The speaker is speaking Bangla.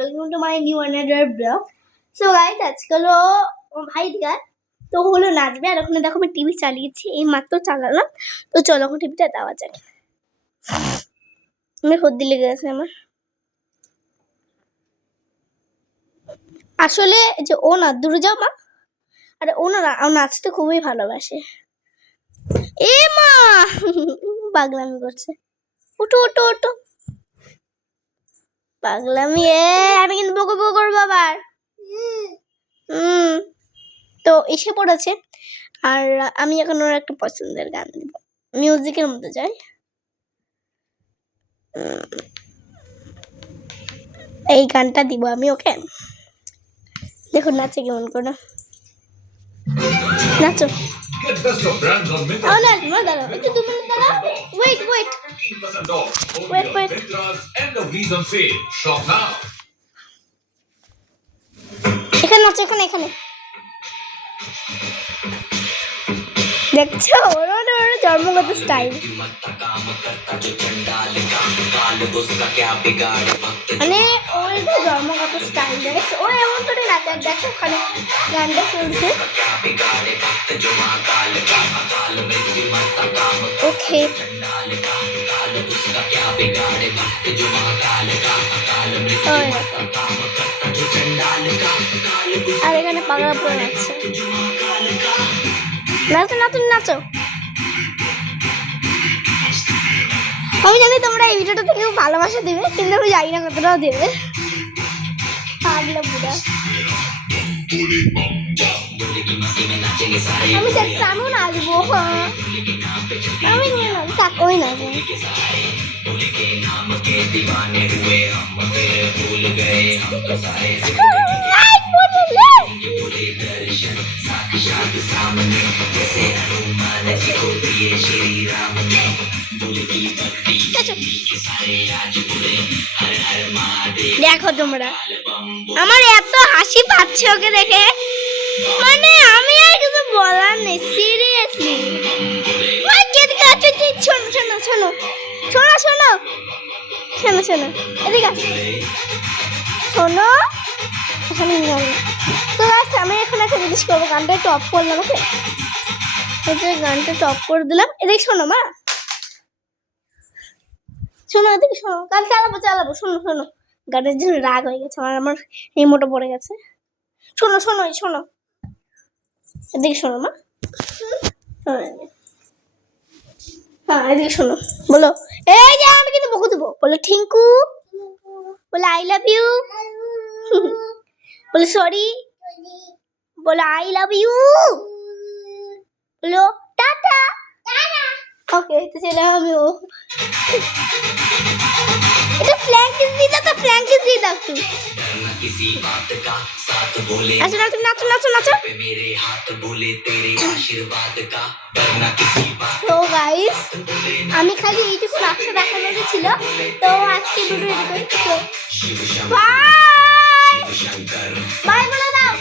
Welcome to my new another blog. So guys, আজকে হলো ভাই দিঘা, তো হলো নাচবে। আর ওখানে দেখো আমি টিভি চালিয়েছি, এই মাত্র চালালাম। তো চলো এখন টিভিটা দেওয়া যাক। আমার সর্দি লেগে গেছে আমার। আসলে যে ও না, দূরে যাও মা। আরে ও না নাচতে খুবই ভালোবাসে। এ মা পাগলামি করছে। ওঠো ওঠো ওঠো, পাগলামি। আমি কিন্তু বকো বকো করবো আবার। তো এসে পড়েছে। আর আমি এখন ওর একটা পছন্দের গান দিব, মিউজিকের মধ্যে যাই। এই গানটা দিব আমি ওকে। দেখুন নাচে কেমন করে, নাচো। এখানে নাচো, এখানে এখানে। দেখছো ওর জন্মগত স্টাইল, মানে ওর জন্মগত স্টাইল। দেখো ও এমন করে নাচে, দেখো ওখানে গানটা চলছে। ওকে, আর এখানে পাগলা পরে নাচছে। নাচো নাচো নাচো। আমি জানি তোমরা এই ভিডিওটা থেকে ভালোবাসা দিবে, কিন্তু আমি জানি না কতটাও দেবে। পাগলা বুড়া, আমি দেখছি আমিও নাচবো। আমি ওই নাচবো। দেখো তোমরা, আমার এত হাসি পাচ্ছে ওকে দেখে, মানে আমি আর কিছু বলার নেই। সিরিয়াসলি শোনো শোনো শোনো শোনো শোনো শোনো শোনো, এদিকে আসো, শোনো। তো আমি এখন একটা জিনিস করবো, গানটা একটু অফ করলাম। ওকে, গানটা একটু অফ করে দিলাম। এদিকে শোনো মা, শোনো এদিকে শোনো। গান চালাবো চালাবো, শোনো শোনো। গানের জন্য রাগ হয়ে গেছে আমার রিমোটও পড়ে গেছে। শোনো শোনো শোনো, এদিকে শোনো মা। হ্যাঁ এদিকে শোনো, বলো। এই যে আমি কিন্তু বকে দেবো। বলো থ্যাংকু, বলো আই লাভ ইউ, বলো সরি, বলো আই লাভ ইউ, বলো টাটা। ওকে, তো চলে আমি ও এটা ফ্ল্যাঙ্কিস দিয়ে দাও, তো ফ্ল্যাঙ্কিস দিয়ে দাও তুই। আচ্ছা নাচো নাচো নাচো নাচো। তো গাইস, আমি খালি এইটুকু নাচটা দেখানোর ছিল। তো আজকে ভিডিও বাই বাই বলে দাও।